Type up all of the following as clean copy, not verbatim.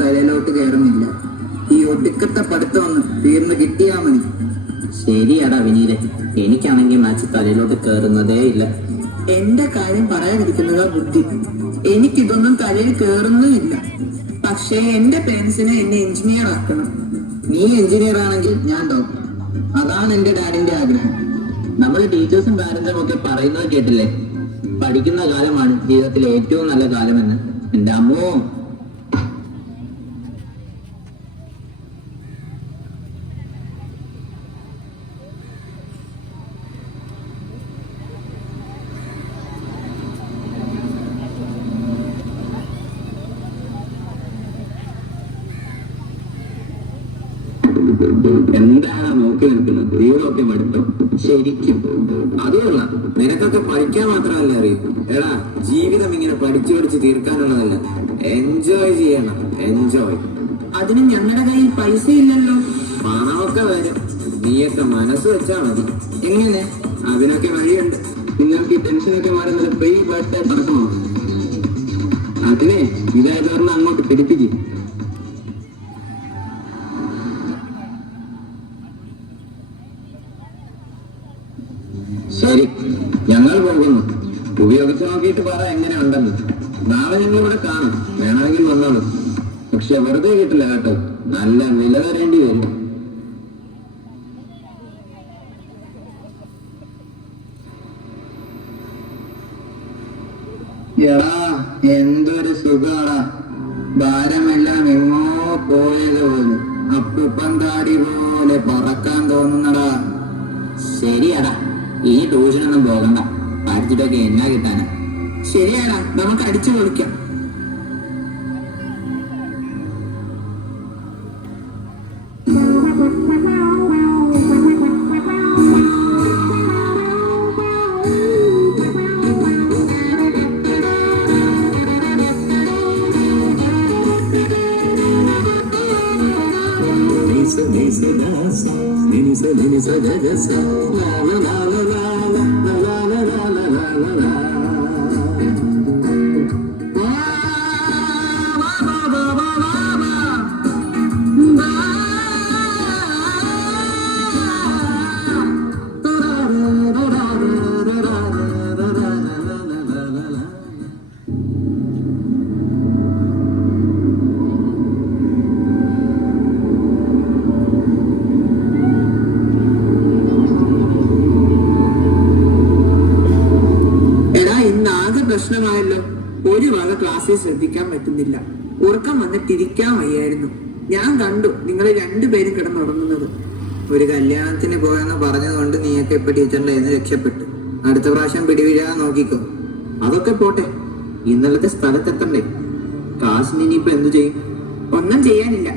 തലയിലോട്ട് കയറുന്നില്ല. ഈ ഒടുക്കത്തെ പഠിത്തം ഒന്ന് തീർന്ന് കിട്ടിയാ മതി. ശരിയാടാ വിനീരെ, എനിക്കാണെങ്കിൽ മാച്ച് തലയിലോട്ട് കയറുന്നതേ ഇല്ല. എന്റെ കാര്യം പറയാതിരിക്കുന്നതാ ബുദ്ധി. എനിക്കിതൊന്നും തലയിൽ കയറുന്നുമില്ല. പക്ഷേ എന്റെ പേരൻസിനെ എന്നെ എഞ്ചിനീയർ ആക്കണം. നീ എഞ്ചിനീയർ ആണെങ്കിൽ ഞാൻ ഡോക്ടർ. അതാണ് എന്റെ ഡാഡിന്റെ ആഗ്രഹം. നമ്മൾ ടീച്ചേഴ്സും പാരന്റ്സും ഒക്കെ പറയുന്നത് കേട്ടില്ലേ, പഠിക്കുന്ന കാലമാണ് ജീവിതത്തിലെ ഏറ്റവും നല്ല കാലമെന്ന്. എന്റെ അമ്മോ, എന്താണ് നോക്കി നിൽക്കുന്നത്? ദൈവമൊക്കെ മടുത്തു ശരിക്കും. അതുകൊള്ള നിനക്കൊക്കെ പഠിക്കാൻ മാത്രമല്ല അറിയൂ. എടാ, ജീവിതം ഇങ്ങനെ പഠിച്ചു പഠിച്ച് തീർക്കാനുള്ളതല്ല. എൻജോയ് ചെയ്യണം, എൻജോയ്. അതിന് ഞങ്ങളുടെ കയ്യിൽ പൈസ ഇല്ലല്ലോ. പണമൊക്കെ വരും, നീയൊക്കെ മനസ്സ് വെച്ചാ മതി. എങ്ങനെ? അതിനൊക്കെ വഴിയുണ്ട്. നിങ്ങൾക്ക് ഈ ടെൻഷനൊക്കെ മാറുന്നത് പ്രീ ബർത്ത്ഡേ തുടക്കമാണ്. അതിനെ ഇതായതുകൊണ്ട് അങ്ങോട്ട് പിടിപ്പിക്കും. ശരി, ഞങ്ങൾ പോകുന്നു. ഉപയോഗിച്ച് നോക്കിയിട്ട് പറ എങ്ങനെ ഉണ്ടെന്ന്. നാളെ ഞങ്ങൾ ഇവിടെ കാണും, വേണമെങ്കിൽ വന്നോളൂ. പക്ഷെ വെറുതെ കിട്ടില്ല കേട്ടോ, നല്ല വില തരേണ്ടി വരും. എടാ, എന്തൊരു സുഖാടാ. ഭാരമെല്ലാം എങ്ങോ പോയത് പോലെ, അപ്പൂപ്പൻ താടി പോലെ പറക്കാൻ തോന്നുന്നടാ. ശരിയാടാ, ഈ ട്യൂഷനൊന്നും പോകണ്ട. പഠിച്ചിട്ടൊക്കെ എന്നാ കിട്ടാന്. ശരിയാടാ, നമുക്ക് അടിച്ചു പൊളിക്കാം. പ്രശ്നമായല്ലോ. ഒരു വക ക്ലാസ്സിൽ ശ്രദ്ധിക്കാൻ പറ്റുന്നില്ല. ഉറക്കം വന്നിട്ടിരിക്കാൻ വയ്യായിരുന്നു. ഞാൻ കണ്ടു നിങ്ങൾ രണ്ടുപേരും കിടന്നുറങ്ങുന്നത്. ഒരു കല്യാണത്തിന് പോയെന്ന് പറഞ്ഞതുകൊണ്ട് നീയൊക്കെ ഇപ്പൊ ടീച്ചറിന്റെ കയ്യിൽ നിന്ന് രക്ഷപ്പെട്ടു. അടുത്ത പ്രാവശ്യം പിടിവീഴാൻ നോക്കിക്കോ. അതൊക്കെ പോട്ടെ, ഇന്നലത്തെ സ്ഥലത്തെത്തണ്ടേ? കാശിന് ഇനിയിപ്പോ എന്തു ചെയ്യും? ഒന്നും ചെയ്യാനില്ല.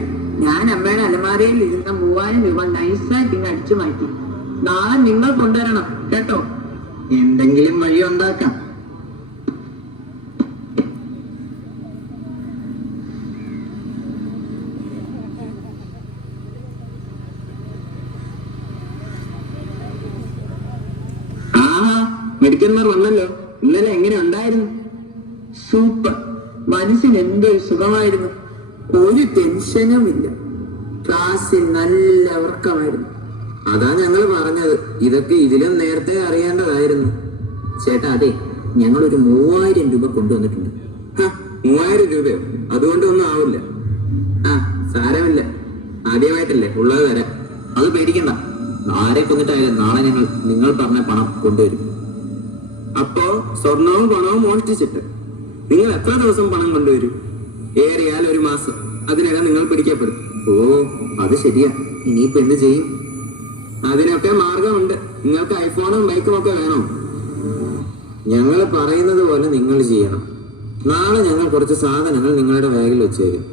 ഞാൻ അമ്മയുടെ അലമാരയിൽ ഇരുന്ന 3000 രൂപ നൈസായിട്ട് ഇന്ന് അടിച്ചു മാറ്റി. നാളെ നിങ്ങൾ കൊണ്ടുവരണം കേട്ടോ. എന്തെങ്കിലും വഴി ഉണ്ടാക്കാം. മെഡിക്കന്മാർ വന്നല്ലോ. ഇന്നലെ എങ്ങനെ ഉണ്ടായിരുന്നു? സൂപ്പർ. മനസ്സിന് എന്തൊരു സുഖമായിരുന്നു. ഒരു ടെൻഷനും ഇല്ല. ക്ലാസ്സിൽ നല്ല ഉറക്കമായിരുന്നു. അതാ ഞങ്ങൾ പറഞ്ഞത്, ഇതൊക്കെ ഇതിലും നേരത്തെ അറിയേണ്ടതായിരുന്നു. ചേട്ടാ, അതെ, ഞങ്ങളൊരു 3000 രൂപ കൊണ്ടുവന്നിട്ടുണ്ട്. 3000 രൂപയോ? അതുകൊണ്ടൊന്നും ആവില്ല. സാരമില്ല, ആദ്യമായിട്ടല്ലേ, ഉള്ളത് തരാം. അത് പേടിക്കണ്ട. ആരെ കൊന്നിട്ടായാലും നാളെ ഞങ്ങൾ നിങ്ങൾ പറഞ്ഞ പണം കൊണ്ടുവരും. അപ്പോ സ്വർണവും പണവും മോഷ്ടിച്ചിട്ട് നിങ്ങൾ എത്ര ദിവസം പണം കൊണ്ടുവരും? ഏറിയാൽ 1 മാസം. അതിനകം നിങ്ങൾ പിടിക്കപ്പെടും. ഓ, അത് ശരിയാ. ഇനിയിപ്പോ എന്ത് ചെയ്യും? അതിനൊക്കെ മാർഗമുണ്ട്. നിങ്ങൾക്ക് ഐഫോണും ബൈക്കും ഒക്കെ വേണോ? ഞങ്ങൾ പറയുന്നത് പോലെ നിങ്ങൾ ചെയ്യണം. നാളെ ഞങ്ങൾ കുറച്ച് സാധനങ്ങൾ നിങ്ങളുടെ ബാഗിൽ വെച്ച് തരും.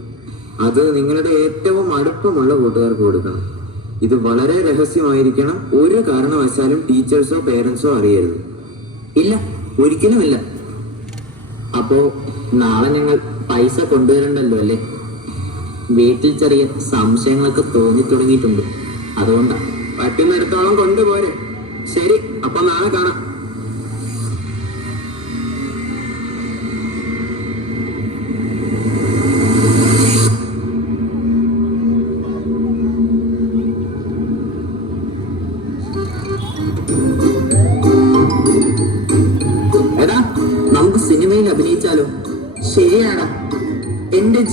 അത് നിങ്ങളുടെ ഏറ്റവും അടുപ്പമുള്ള കൂട്ടുകാർക്ക് കൊടുക്കണം. ഇത് വളരെ രഹസ്യമായിരിക്കണം. ഒരു കാരണവശാലും ടീച്ചേഴ്സോ പേരൻസോ അറിയരുത്. ഇല്ല, ഒരിക്കലുമില്ല. അപ്പോ നാളെ ഞങ്ങൾ പൈസ കൊണ്ടുവരണ്ടല്ലോ അല്ലേ? വീട്ടിൽ ചെറിയ സംശയങ്ങളൊക്കെ തോന്നി തുടങ്ങിയിട്ടുണ്ട്. അതുകൊണ്ടാ. പറ്റുന്നിടത്തോളം കൊണ്ടുപോരെ. ശരി, അപ്പൊ നാളെ കാണാം.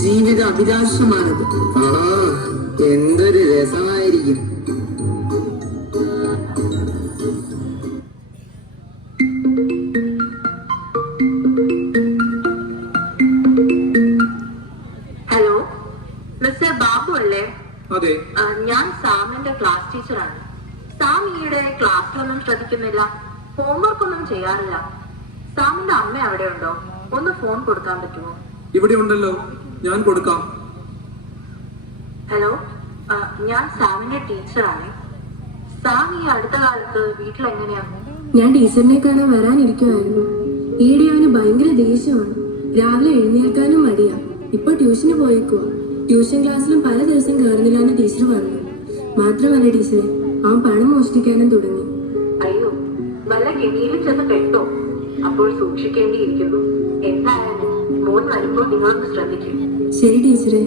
ജീവിത അഭിലാഷമാണിത്. ആ എന്തൊരു രസമായിരിക്കും. ഹലോ, മിസ്റ്റർ ബാബു അല്ലേ? അതെ. ഞാൻ സാമിന്റെ ക്ലാസ് ടീച്ചറാണ്. സാം ഈയിടെ ക്ലാസ്സിലൊന്നും ശ്രദ്ധിക്കുന്നില്ല, ഹോംവർക്ക് ഒന്നും ചെയ്യാറില്ല. സാമിന്റെ അമ്മ അവിടെ ഉണ്ടോ? ഒന്ന് ഫോൺ കൊടുക്കാൻ പറ്റുമോ? ഇവിടെ ഉണ്ടല്ലോ, ഞാൻ കൊടുക്കാം. ഹലോ, ഞാൻ സാമിന്റെ ടീച്ചറാണ്. സാം ഈ അടുത്ത കാലത്ത് വീട്ടിലെങ്ങനെയാ? ഞാൻ ടീച്ചറിനെ കാണാൻ വരാനിരിക്കുമായിരുന്നു. ഈയിടെ അവന് ഭയങ്കര ദേഷ്യമാണ്. രാവിലെ എഴുന്നേൽക്കാനും മടിയാ. ഇപ്പൊ ട്യൂഷന് പോയേക്കുവാ. ട്യൂഷൻ ക്ലാസ്സിലും പല ദിവസം കയറുന്നില്ല എന്ന് ടീച്ചർ പറഞ്ഞു. മാത്രമല്ല ടീച്ചറെ, അവൻ പണം മോഷ്ടിക്കാനും തുടങ്ങി. അയ്യോ, വല്ല കെണിയിലും ചെന്ന് പെട്ടോ? അപ്പോൾ സൂക്ഷിക്കേണ്ടിയിരിക്കുന്നു. എന്തായാലും മോൻ വരുമ്പോൾ നിങ്ങളൊന്ന് ശ്രദ്ധിക്കും. ശരി ടീച്ചറെ.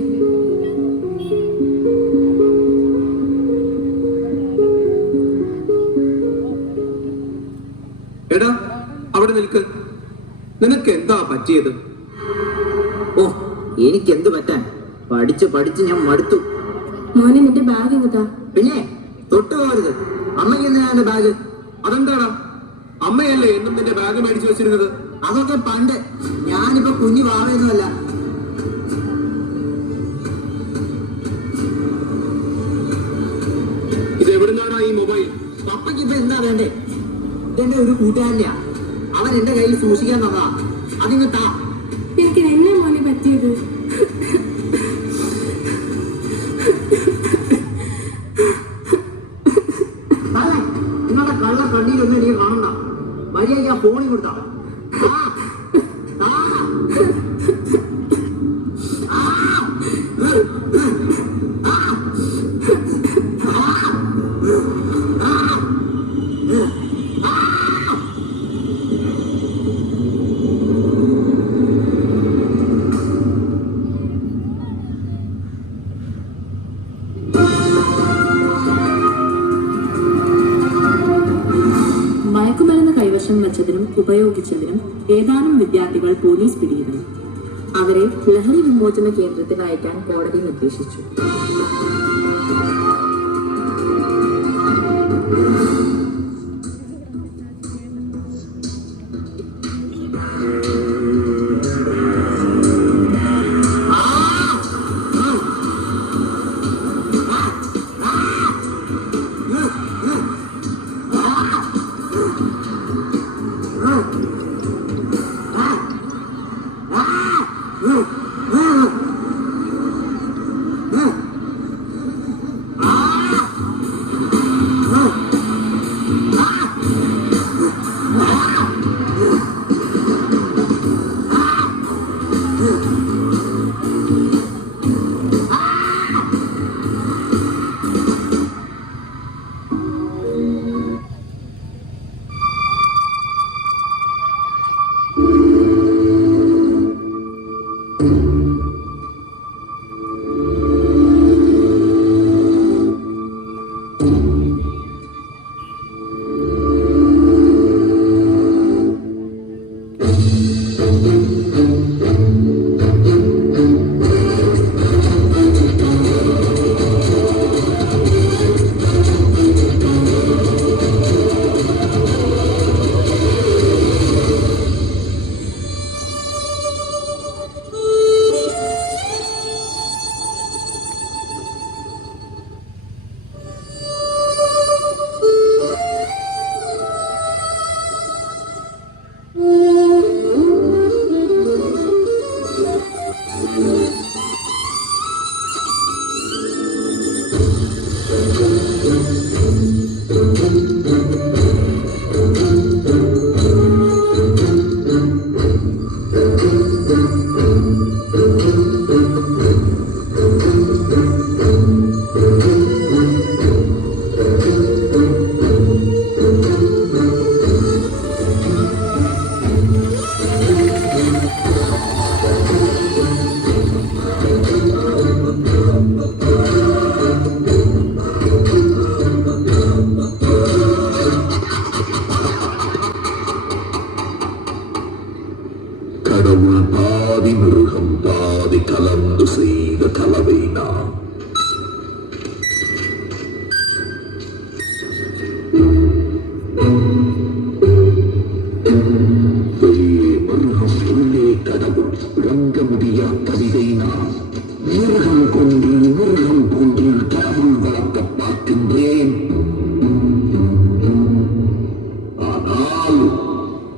എടാ, അവിടെ നിൽക്ക്. നിനക്ക് എന്താ പറ്റിയത്? ഓ എനിക്കെന്ത് പറ്റാൻ, പഠിച്ച് പഠിച്ച് ഞാൻ മടുത്തു. മോനെ നിന്റെ ബാഗ് എങ്ങത്താ? പിന്നെ തൊട്ടു പോകരുത്. അമ്മയ്ക്ക് എന്തിനാണ് ബാഗ്? അതെന്താടാ? അമ്മയല്ലേ എന്നും നിന്റെ ബാഗ് മേടിച്ചു വെച്ചിരുന്നത്? അതൊക്കെ പണ്ട്. ഞാനിപ്പോ കുഞ്ഞു വാവയൊന്നുമല്ല. ഇത് എവിടുന്നാടാ ഈ മൊബൈൽ? പപ്പയ്ക്ക് ഇപ്പൊ എന്താ വേണ്ടേ? ഇതെന്റെ ഒരു കൂട്ടുകാരനെയാ. അവൻ എന്റെ കയ്യിൽ സൂക്ഷിക്കാൻ തന്നതാ. അതിങ്ങ് താ. എനിക്ക് എന്നാ മോനെ പറ്റിയത്? നിങ്ങളുടെ കള്ള കണ്ണീരൊന്നും എനിക്ക് കാണണ്ട. മര്യാദ ഫോണിൽ കൊടുത്താ. മയക്കുമരുന്ന് കൈവശം വച്ചതിനും ഉപയോഗിച്ചതിനും ഏതാനും വിദ്യാർത്ഥികൾ പോലീസ് പിടിയിലായി. അവരെ ലഹരി വിമോചന കേന്ദ്രത്തിൽ അയക്കാൻ കോടതി നിർദ്ദേശിച്ചു. மிருகம் கொன்று கடவுள் வளர்க்க பார்க்கின்றேன். ஆனால்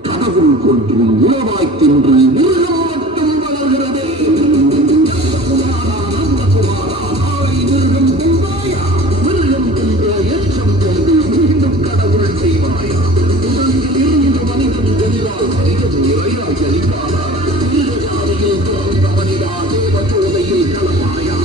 கடவுள் கொன்று உணவாய் தின்று மிருகம் மட்டும் வளர்கிறது. மிருகம் தின்ற ஏற்றம் கொண்டு மீண்டும் கடவுள் செய்வாயா? இருந்து மனிதன் வெளியால் மனிதன் நிறையாய் ஜலிப்பாரா? மிருகஜாதியில் பிறந்த மனிதா தேவ சோதையில் களமாயா?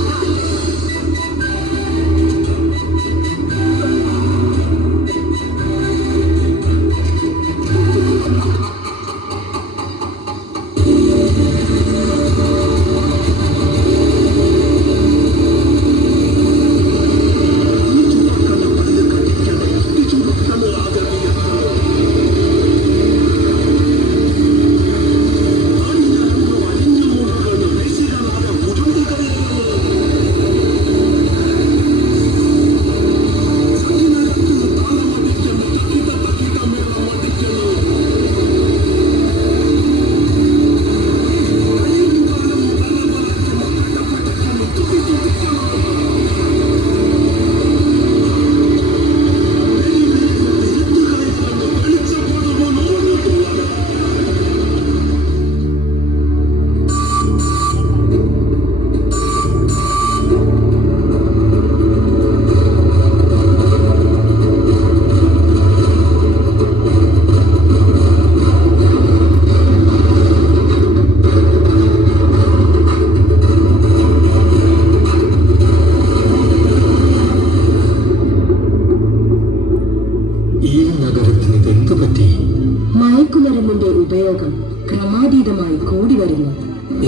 മയക്കുമരുന്നിന്റെ ഉപയോഗം ക്രമാതീതമായി കൂടി വരുന്നു.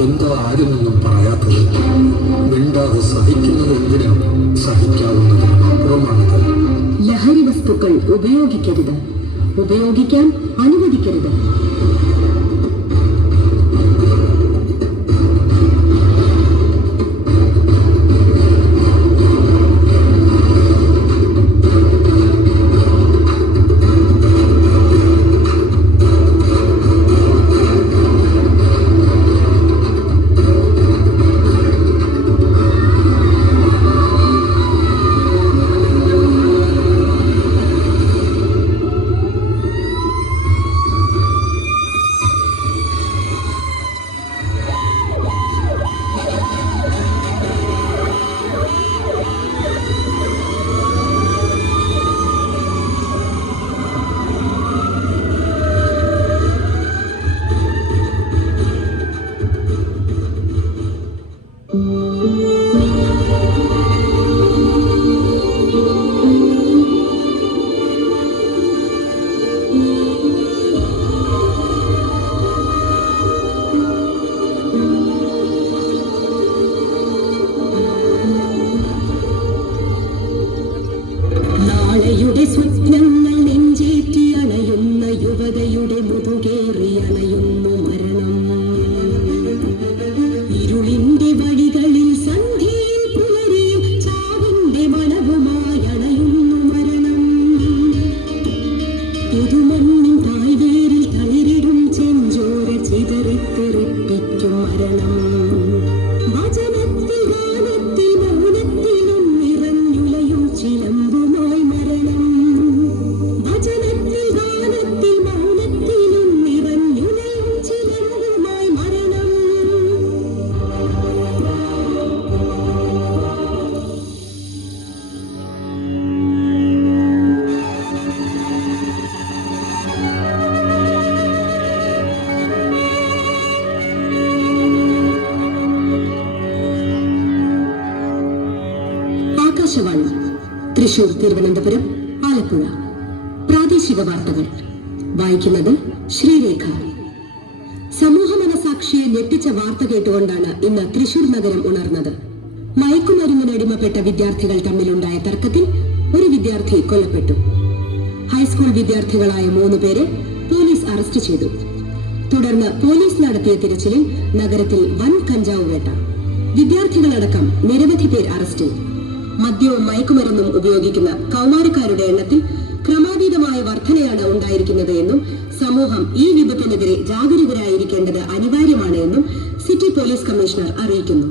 എന്താ ആരുമൊന്നും പറയാത്തത്? മിണ്ടാതെ സഹിക്കുന്നത് എന്തിനും സഹിക്കാവുന്നതിനും അപ്പുറമാണത്. ലഹരി വസ്തുക്കൾ ഉപയോഗിക്കരുത്, ഉപയോഗിക്കാൻ അനുവദിക്കരുത്. നാളെയുടെ സ്വപ്നങ്ങൾ നെഞ്ചേറ്റി അണയുന്ന യുവതയുടെ മുതുകേറി അണയുന്നു മരണം. ഇരുളിന്റെ വഴികളിൽ സന്ധ്യയിൽ പുലരിയും ചാവിന്റെ മണവുമായി അണയുന്നു മരണം. പുതുമണ്ണിൻ തായ്വേരിൽ തളിരിടും ചെഞ്ചോര ചിതറിത്തെറിപ്പിക്കും മരണം. വചനത്തിൽ ഗാനത്തിൽ മൗനത്തിലും നിറഞ്ഞുലയും ചിലമ്പുമായി മരണം. വചനത്തിൽ ഗാനത്തിൽ മൗനത്തിലും നിറഞ്ഞുലയും ചിലമ്പുമായി മരണം. ആകാശവാണി തൃശൂർ, തിരുവനന്തപുരം, ആലപ്പുഴ. പ്രാദേശിക വാർത്തകൾ വായിക്കുന്നത് ശ്രീരേഖ. സമൂഹ മനസാക്ഷിയെ ഞെട്ടിച്ച വാർത്ത കേട്ടുകൊണ്ടാണ് ഇന്ന് തൃശൂർ നഗരം ഉണർന്നത്. മയക്കുമരുന്നിന് അടിമപ്പെട്ട വിദ്യാർത്ഥികൾ തമ്മിലുണ്ടായ തർക്കത്തിൽ ഒരു വിദ്യാർത്ഥി കൊല്ലപ്പെട്ടു. ഹൈസ്കൂൾ വിദ്യാർത്ഥികളായ 3 പേരെ പോലീസ് അറസ്റ്റ് ചെയ്തു. തുടർന്ന് പോലീസ് നടത്തിയ തിരച്ചിലിൽ നഗരത്തിൽ വൻ കഞ്ചാവ് വേട്ട. വിദ്യാർത്ഥികളടക്കം നിരവധി പേർ അറസ്റ്റിൽ. മദ്യവും മയക്കുമരുന്നും ഉപയോഗിക്കുന്ന കൗമാരക്കാരുടെ എണ്ണത്തിൽ ക്രമാതീതമായ വർധനയാണ് ഉണ്ടായിരിക്കുന്നത് എന്നും സമൂഹം ഈ വിപത്തിനെതിരെ ജാഗരൂകരായിരിക്കേണ്ടത് അനിവാര്യമാണ് എന്നും സിറ്റി പോലീസ് കമ്മീഷണർ അറിയിക്കുന്നു.